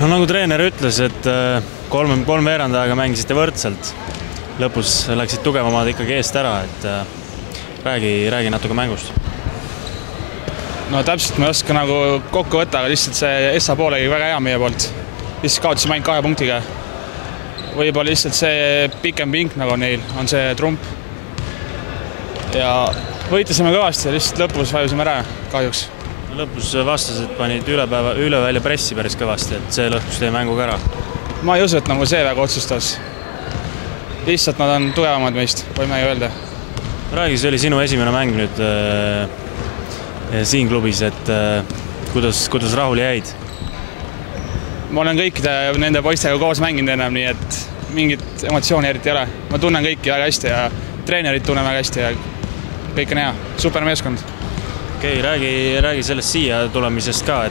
No nagu treener ütles, et kolmveerand aega mängisite võrdselt. Lõpus läksid tugevamad ikkagi eest ära, et räägi natuke mängust. No täpselt ma ei oska nagu kokku võtta, aga lihtsalt see Essa pool oli väga hea meie poolt. Lihtsalt kaotasime ainult 2 punktiga. Võib-olla lihtsalt see pikem pink nagu neil on see trump. Ja võitlesime kõvasti ja lihtsalt lõpus vajusime ära kahjuks. Lõpus vastased panid üle välja pressi päris kõvasti, et see lõhkus teie mänguga ära. Ma ei usu, et nagu see väga otsustas. Lihtsalt nad on tugevamad meist, võime ju öelda. Räägi, see oli sinu esimene mäng nüüd siin klubis, et kuidas rahule jäid? Ma olen kõikide nende poistega koos mänginud enam, nii et mingit emotsiooni eriti ei ole. Ma tunnen kõiki väga hästi ja treenerid tunnen väga hästi ja kõik on hea. Super meeskond. Okei, räägi sellest siia tulemisest ka,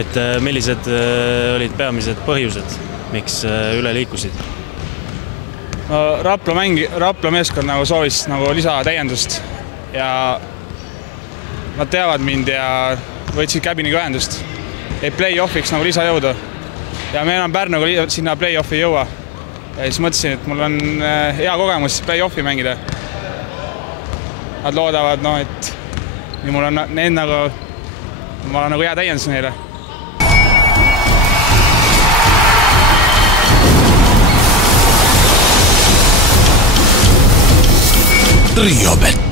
et millised olid peamised põhjused, miks üle liikusid? No, Rapla meeskond nagu soovis nagu lisatäiendust ja nad teavad mind ja võtsid käbiniga ühendust. Ei play-offiks nagu lisajõudu. Ja me enam Pärnuga sinna play-offi ei jõua. Ja siis mõtlesin, et mul on hea kogemus play-offi mängida. Nad loodavad, et mul on need ma olen nagu hea täiendus neile. Triobet.